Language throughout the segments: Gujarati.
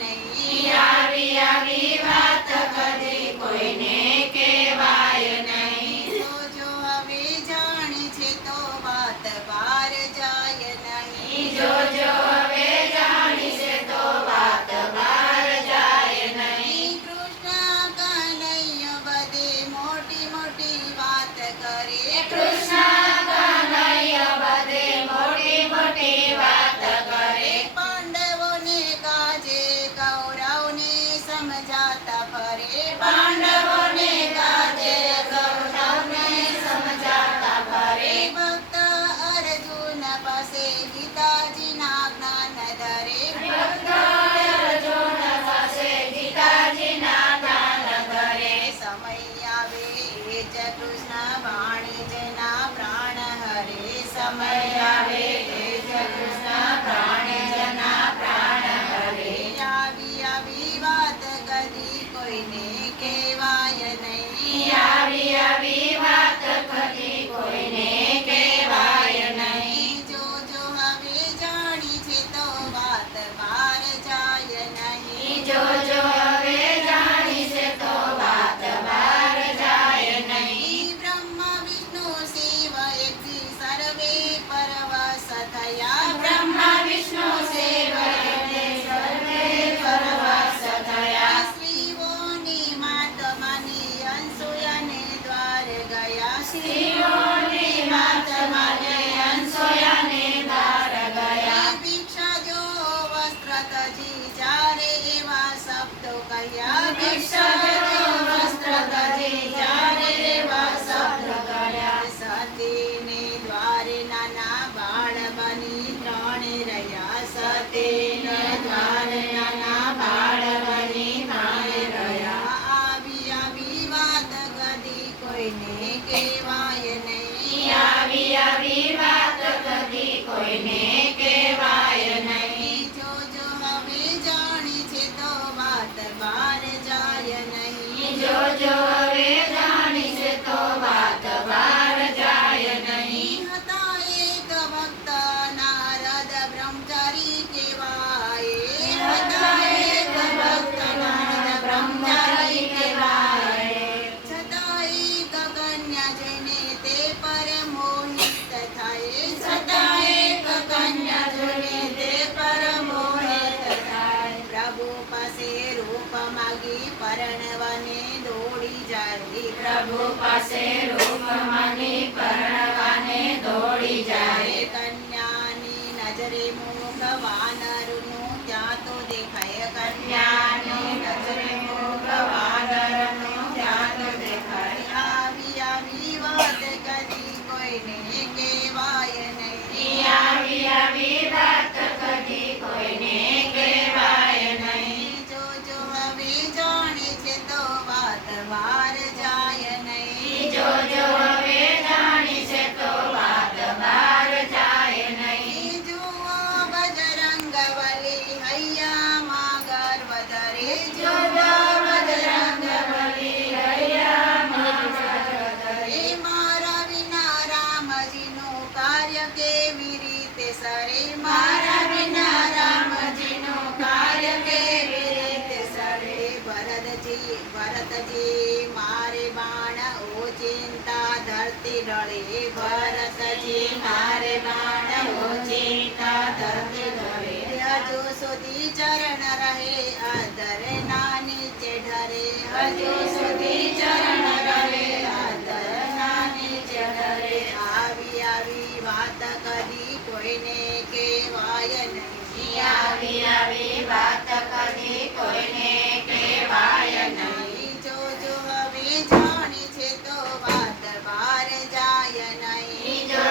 નહીં, આવી આવી વાત કદી કોઈને કહેવાય નહીં. જો હવે જાણી છે તો વાત બહાર જાય નહીં, જો હવે જાણી છે તો વાત બહાર જાય નહીં. કૃષ્ણ કનૈયો બધે મોટી મોટી વાત કરે, કૃષ્ણ કનૈયો બધે મોટી મોટી વાત કરે. પાંડવોને કાજે કૌરવને સમજાતા ફરે, પાંડવોને કાજે કૌરવને સમજાતા ફરે. ભક્ત અર્જુન પાસે ગીતાજીના જ્ઞાન ધરે, ભક્ત અર્જુન પાસે ગીતાજીના જ્ઞાન ધરે. સમય આવે એ જ કૃષ્ણ વાણિજના પ્રાણ હરે, સમય આવે એ જ કૃષ્ણ વાણિજના પ્રાણ હરે. આવી આવી વાત કદી કોઈને કહેવાય નહીં, આવી આવી વાત કદી કોઈને કહેવાય નહીં. જો હવે જાણી છે તો વાત બહાર જાય નહીં, જો હવે જાણી છે તો વાત બહાર જાય નહીં. બ્રહ્મા વિષ્ણુ શિવ એકથી સર્વે પરવશ થયા, બ્રહ્મા વિષ્ણુ શિવ એકથી સર્વે પરવશ થયા. સ્ત્રીઓની માત માની અનસૂયાને દ્વાર ગયા, સ્ત્રીઓની માત માની અનસૂયાને દ્વાર ગયા. ભિક્ષા જો વસ્ત્ર તજી જ્યારે એવા શબ્દો કહ્યા, ભિક્ષા જો વસ્ત્ર તજી જ્યારે એવા શબ્દો કહ્યા. સતીને દ્વારે નાના બાળ બની ત્રણે રહ્યા, સતીને દ્વારે નાના બાળ બની ત્રણે રહ્યા. આવી આવી વાત કદી કોઈને કહેવાય નહીં, આવી આવી વાત કદી કોઈને કહેવાય નહીં. જો હવે જાણી છે તો વાત બહાર જાય નહીં, જો હવે જાણી છે તો વાત બહાર જાય નહીં. હતા એક ભક્ત નારદ બ્રહ્મચારી કહેવાય, હતા એક ભક્ત નારદ બ્રહ્મચારી કહેવાય. છતાં એક કન્યા જોઈને તે પર મોહિત થાય, છતાં એક કન્યા જોઈને તે પર મોહિત થાય. પ્રભુ પાસે રૂપ માગી પરણવાને દોડી જાય, પ્રભુ પાસે રૂપ માગી પરણવાને દોડી જાય. કન્યાની નજરે મુખ વાનરનું ત્યાં તો દેખાય, કન્યાની નજરે મુખ વાનરનું ત્યાં તો દેખાય. આવી આવી વાત કદી કોઈને કહેવાય નહીં, આવી આવી વાત કદી કોઈને કહેવાય નહીં. જો હવે જાણે છે તો વાત બહાર જાય નહીં, જો હવે જાણી છે તો વાત બહાર જાય નહીં. જુઓ બજરંગબલી હૈયામાં ગર્વ ધરે, જુઓ બજરંગબલી હૈયામાં ગર્વ ધરે. મારા વિના રામજીનું કાર્ય કેવી રીતે સરે, મારા વિના રામજીનું કાર્ય કેવી રીતે સરે. ભરતજી મારે બાણ ઓચિંતા ધરતી ડળે, ભરતજી મારે બાણ ઓચિંતા ધરતી ડળે. હજુ સુધી ચરણ રહે આદર ના નીચે ઢરે, હજુ સુધી ચરણ રહે આદર ના નીચે ઢરે. આવી આવી વાત કદી કોઈને કહેવાય નહીં, આવી આવી વાત કદી કોઈને કહેવાય નહીં. જો હવે જાણી છે તો વાત બહાર જાય નહીં, જો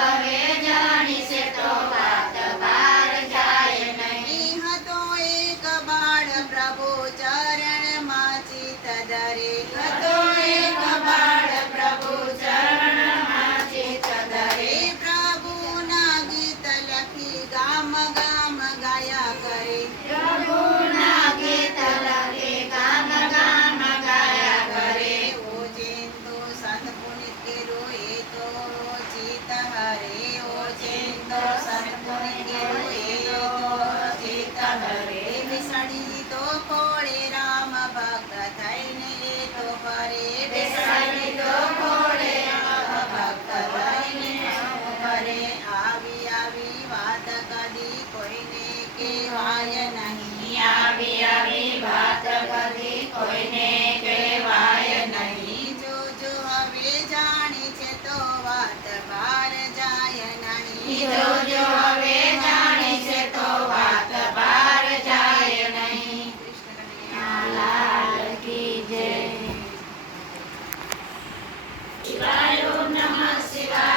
હવે જાણી છે તો વાત બહાર જાય નહીં. હતો એક બાળ પ્રભુ ચરણમાં ચિત ધરે, હતો એક બાળ પ્રભુ ચરણમાં ચિત ધરે. પ્રભુના ગીત લખી ગામ ગામ ગાયા કરે, પ્રભુના ગીત લખી ગામ ગામ ગાયા કરે. ઓચિંતો સત્પુનિત કેરો એ તો ચિત હરે, ઓચિંતો સત્પુનિત કેરો એ તો ચિત હરે. વિષણ બેસાડી તો ખોળે રામ ભક્ત થઈને એ તો ફરે બેસાડી તો ખોળે ભક્ત થઈને ફરે આવી આવી વાત કદી કોઈને કહેવાય નહીં આવી આવી વાત કદી કોઈને કહેવાય નહીં જોજો હવે જાણી છે તો વાત બહાર જાય નહીં જોજો હવે જાણી છે તો વાત બહાર જાય નહીં. લાલ કી જય. શિવાય ઓમ નમઃ શિવાય.